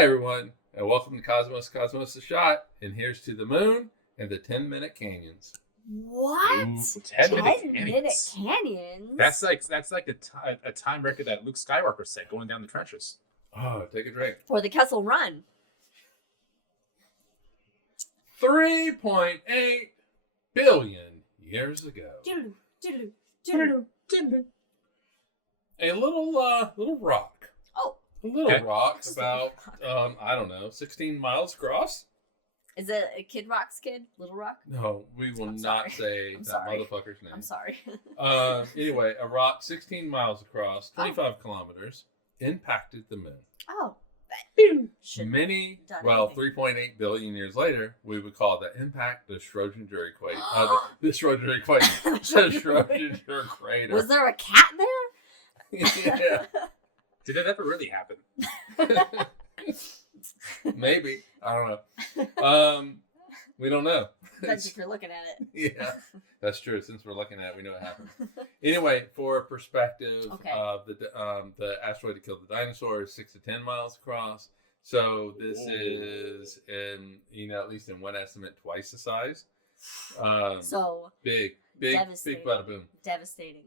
Hi, everyone, and welcome to Cosmos the Shot. And here's to the moon and the 10-minute canyons. What? Ooh, 10-minute canyons? That's like a time record that Luke Skywalker set going down the trenches. Oh, take a drink. For the Kessel Run. 3.8 billion years ago. A little rock. Oh. A little Okay. rock about, 16 miles across. Is it a Kid Rock's kid? Little Rock? No, we will not say I'm that sorry. motherfucker's name. I'm sorry. Anyway, a rock 16 miles across, 25 kilometers, impacted the moon. Oh. Shouldn't Many, done well, anything. 3.8 billion years later, we would call that impact the Schrodinger equation. The Schrodinger equation. The Schrodinger crater. Was there a cat there? Yeah, Did it ever really happen? maybe. I don't know. We don't know. Depends if you're looking at it. Yeah, that's true. Since we're looking at it, we know it happened. Anyway, for perspective, Okay. the asteroid that killed the dinosaurs, 6 to 10 miles across. So this is, at least in one estimate, twice the size. So Big devastating. bada boom. Devastating.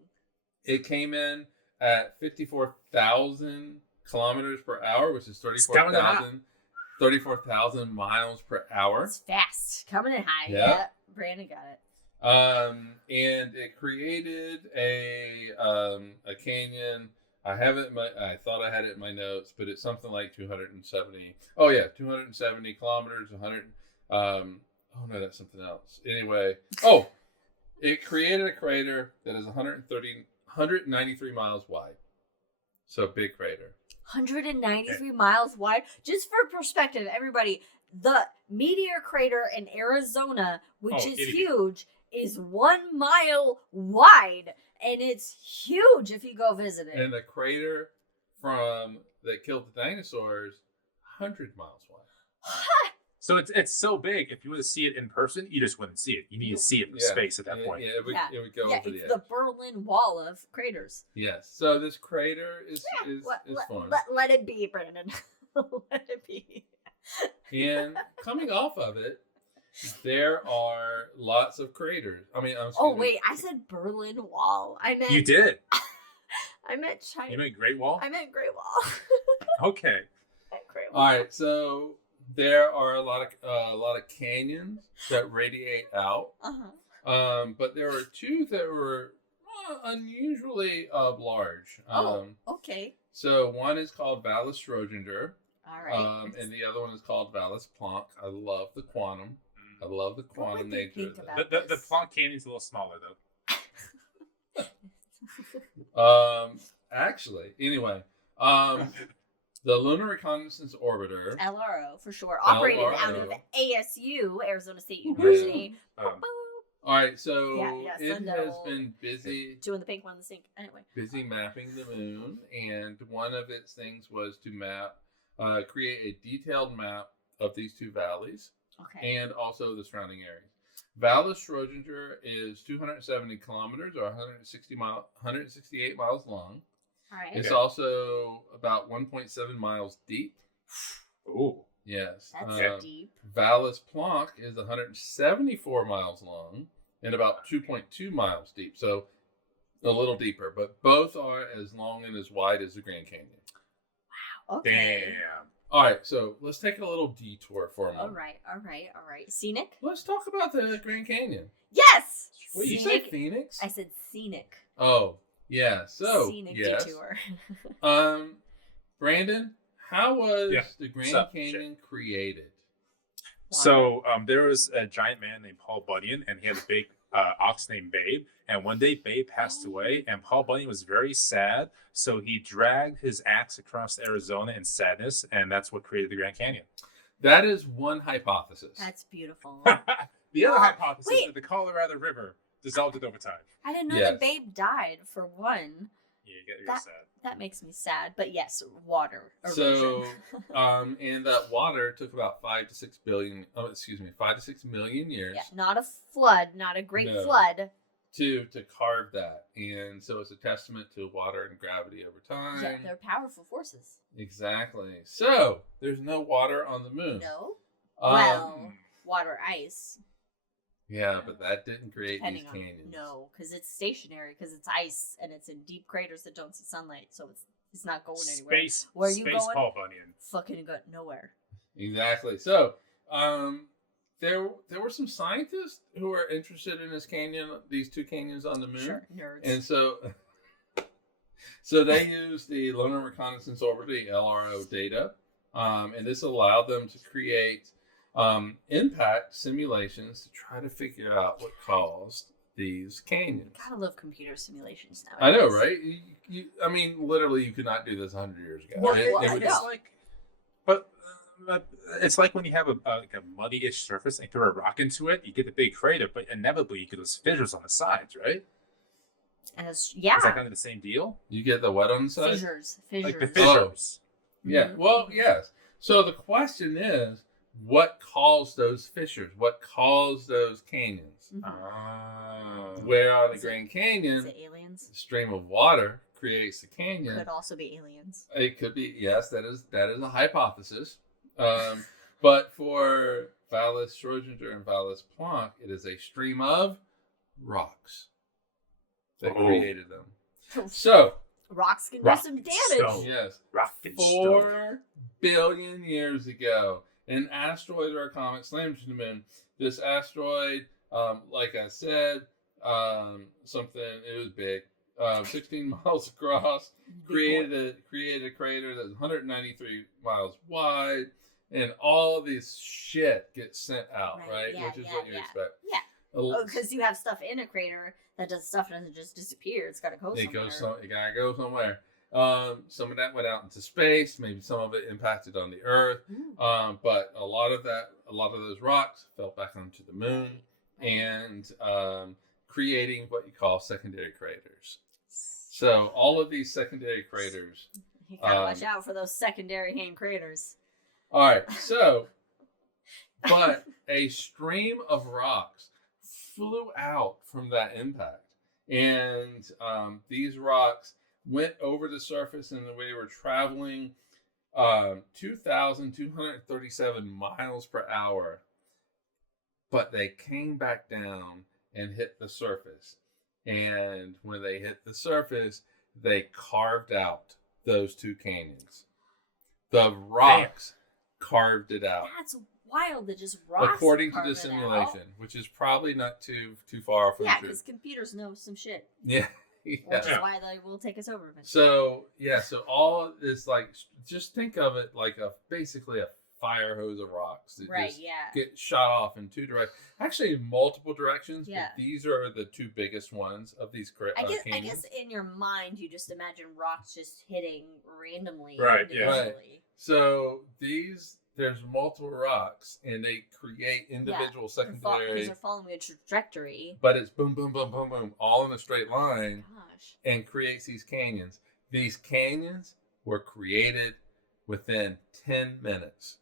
It came in at 54,000 kilometers per hour, which is 34,000 miles per hour. It's fast. Coming in high. Yeah. Yeah. Brandon got it. And it created a canyon. I thought I had it in my notes, but it's something like 270. Oh yeah, 270 kilometers. 100. Oh no, that's something else. Anyway, it created a crater that is 193 miles wide. So big crater. 193 miles wide. Just for perspective, everybody, the meteor crater in Arizona, which is idiot. huge, is 1 mile wide. And it's huge if you go visit it. And the crater that killed the dinosaurs, 100 miles wide. So it's so big. If you were to see it in person, you just wouldn't see it. You need to see it from space at that point. Yeah, it would go over the it's edge. the Berlin Wall of craters. Yes. So this crater is fun. Let it be, Brandon. Let it be. And coming off of it, there are lots of craters. I said Berlin Wall. I meant You did. I meant China. You meant Great Wall? I meant Great Wall. Okay. I meant Great Wall. All right. So there are a lot of canyons that radiate out. Uh-huh. But there are two that were unusually large. Okay. So one is called Valles Schrodinger. All right. And the other one is called Valles Planck. I love the quantum. I love the quantum nature of that. The Planck Canyon's a little smaller though. Anyway, the Lunar Reconnaissance Orbiter. LRO for sure. Operated LRO. out of ASU, Arizona State University. All right, so Yeah, it Sun has Devil. been busy Doing the pink one in the sink. Anyway. busy mapping the moon, and one of its things was to create a detailed map of these two valleys. Okay. And also the surrounding areas. Valles Schrodinger is 270 kilometers or 168 miles long. All right. It's also about 1.7 miles deep. Ooh. Yes. That's deep. Valles Planck is 174 miles long and about 2.2 miles deep. So a little deeper, but both are as long and as wide as the Grand Canyon. Wow. Okay. Damn. All right, so let's take a little detour for a moment. All right. Scenic? Let's talk about the Grand Canyon. Yes! What, you say Phoenix? I said scenic. Oh, yeah. So, Scenic yes. detour. Brandon, how was the Grand Shit. Canyon created? So there was a giant man named Paul Bunyan, and he had a big ox named Babe. And one day Babe passed away, and Paul Bunyan was very sad. So he dragged his axe across Arizona in sadness, and that's what created the Grand Canyon. That is one hypothesis. That's beautiful. The other hypothesis is wait. that the Colorado River dissolved it over time. I didn't know Yes. that Babe died, for one. Yeah, you're sad. That makes me sad. But yes, water So, erosion. and that water took about 5 to 6 million years. Yeah, not a flood, not a great No. flood. to carve that, and so it's a testament to water and gravity over time. Yeah, they're powerful forces. Exactly. So there's no water on the moon. No. Um, Well, water, ice. Yeah, but that didn't create Depending these on canyons. no, because it's stationary, because it's ice and it's in deep craters that don't see sunlight, so it's not going anywhere. Space. Where are you Space going? Paul Bunyan. Fucking go nowhere. Exactly. So, there were some scientists who were interested in these two canyons on the moon, Sure, nerds. and so they used the Lunar Reconnaissance Orbiter, the LRO data, and this allowed them to create impact simulations to try to figure out what caused these canyons. Gotta love computer simulations now. I know, right? I mean, literally, you could not do this 100 years ago. Well, It I would- know. It's like, but it's like when you have a muddy-ish surface and you throw a rock into it, you get the big crater, but inevitably you get those fissures on the sides, right? Yeah. Is that kind of the same deal? You get the wet on the side? Fissures. Like the Oh. fissures. Yeah. Mhm. Well, yes. So the question is, what caused those fissures? What caused those canyons? Mhm. Ah. Where on the Is it- Grand Is Canyon, it aliens? the stream of water creates the canyon. Could also be aliens. It could be, yes, that is a hypothesis. But for Vallis Schrodinger and Vallis Planck, it is a stream of rocks that Oh. created them. So, Rocks can Rock do some and damage. stone. yes, Rock and stone. 4 billion years ago, an asteroid or a comet slammed into the moon. This asteroid, like I said, it was big, 16 miles across, created a crater that's 193 miles wide, and all of this shit gets sent out, Right, right? yeah, Which is yeah, what you yeah. expect. Yeah. Oh, because you have stuff in a crater that does stuff doesn't just disappear. It's got to go somewhere. It gotta go somewhere. Some of that went out into space. Maybe some of it impacted on the Earth. Ooh. But a lot of those rocks fell back onto the moon and creating what you call secondary craters. So all of these secondary craters. You gotta watch out for those secondary hand craters. All right. So, but a stream of rocks flew out from that impact, and these rocks went over the surface, and they were traveling 2,237 miles per hour, but they came back down and hit the surface. And when they hit the surface, they carved out those two canyons. The rocks carved it out. That's wild that just rocks. According to carve the it simulation, out. which is probably not too far from Yeah, the because truth. computers know some shit, Yeah. which Yeah. is why they will take us over eventually. So all is like, just think of it like basically a fire hose of rocks that Right, just yeah. get shot off in two directions. Actually, in multiple directions. Yeah. But these are the two biggest ones of these I guess canyons. in your mind you just imagine rocks just hitting randomly. Right, yeah. individually. So there's multiple rocks, and they create individual secondary. These are following a trajectory. But it's boom, boom, boom, boom, boom, all in a straight line, Gosh. and creates these canyons. These canyons were created within 10 minutes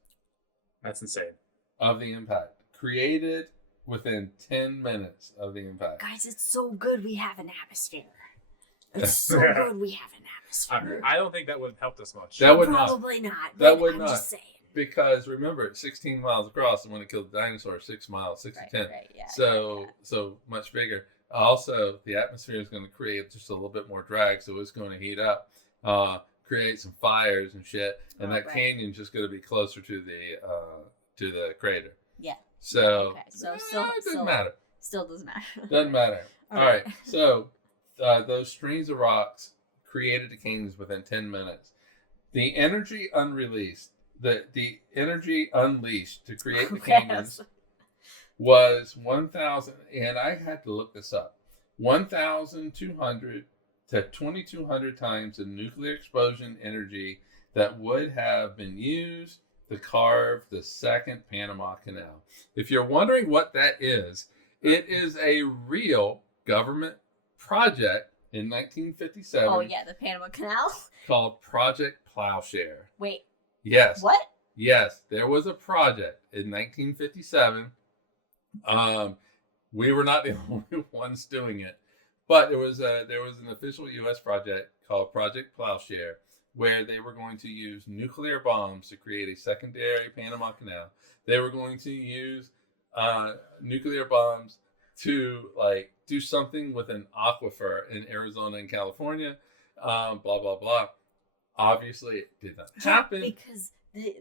That's insane. of the impact. Created within 10 minutes of the impact. Guys, it's so good we have an atmosphere. It's so good we have an atmosphere. I don't think that would have helped us much. That would not. Probably not. That but would I'm not. Just saying. Because remember, it's 16 miles across, and when it killed the dinosaurs, 6 miles, 6 to 10. Right, yeah, So yeah. so much bigger. Also, the atmosphere is going to create just a little bit more drag, so it's going to heat up, create some fires and shit, and that right. canyon's just going to be closer to the crater. Yeah. So, Okay, so it still doesn't matter. Still doesn't matter. Doesn't matter. All All right. right. So those streams of rocks created the canyons within 10 minutes. The energy unreleased, the energy unleashed to create the canyons was 1,000, and I had to look this up, 1,200 to 2,200 times the nuclear explosion energy that would have been used to carve the second Panama Canal. If you're wondering what that is, it is a real government project in 1957 Oh yeah, the Panama Canal. called Project Plowshare. Wait, Yes. what? Yes, there was a project in 1957 We were not the only ones doing it, but there was an official U.S. project called Project Plowshare, where they were going to use nuclear bombs to create a secondary Panama Canal. They were going to use nuclear bombs to like do something with an aquifer in Arizona and California. Blah blah blah. Obviously, it did not happen because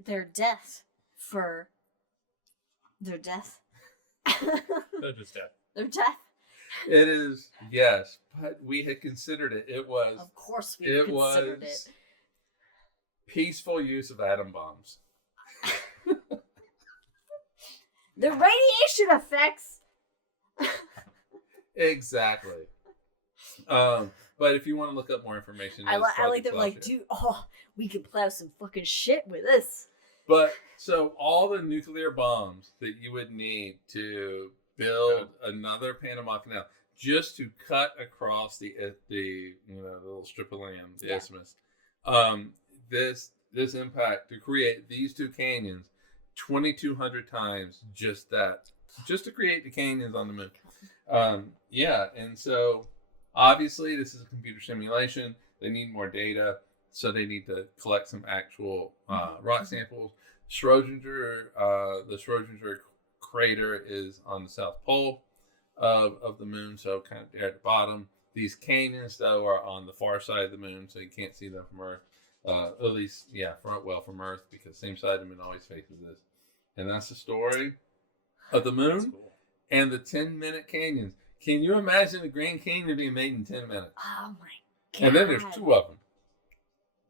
their death. They're just dead. Their death. It is, yes, but we had considered it. It was, of course, we considered it. Peaceful use of atom bombs. The radiation effects. Exactly. But if you want to look up more information, I like them like, dude, we can plow some fucking shit with this. But so all the nuclear bombs that you would need to build another Panama Canal just to cut across the little strip of land, the isthmus. This impact to create these two canyons 2,200 times just to create the canyons on the moon. And so obviously this is a computer simulation. They need more data, so they need to collect some actual rock samples. The Schrodinger crater is on the south pole of the moon, so kind of there at the bottom. These canyons, though, are on the far side of the moon, so you can't see them from Earth. At least, from Earth, because same side of the moon always faces this. And that's the story of the moon and the 10-minute canyons. Can you imagine the Grand Canyon being made in 10 minutes? Oh my God. And then there's two of them.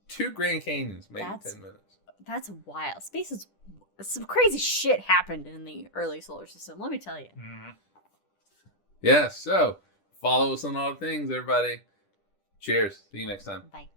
2 Grand Canyons made in 10 minutes. That's wild. Space is... Some crazy shit happened in the early solar system, let me tell you. Mm-hmm. Yeah, so follow us on all the things, everybody. Cheers. See you next time. Bye.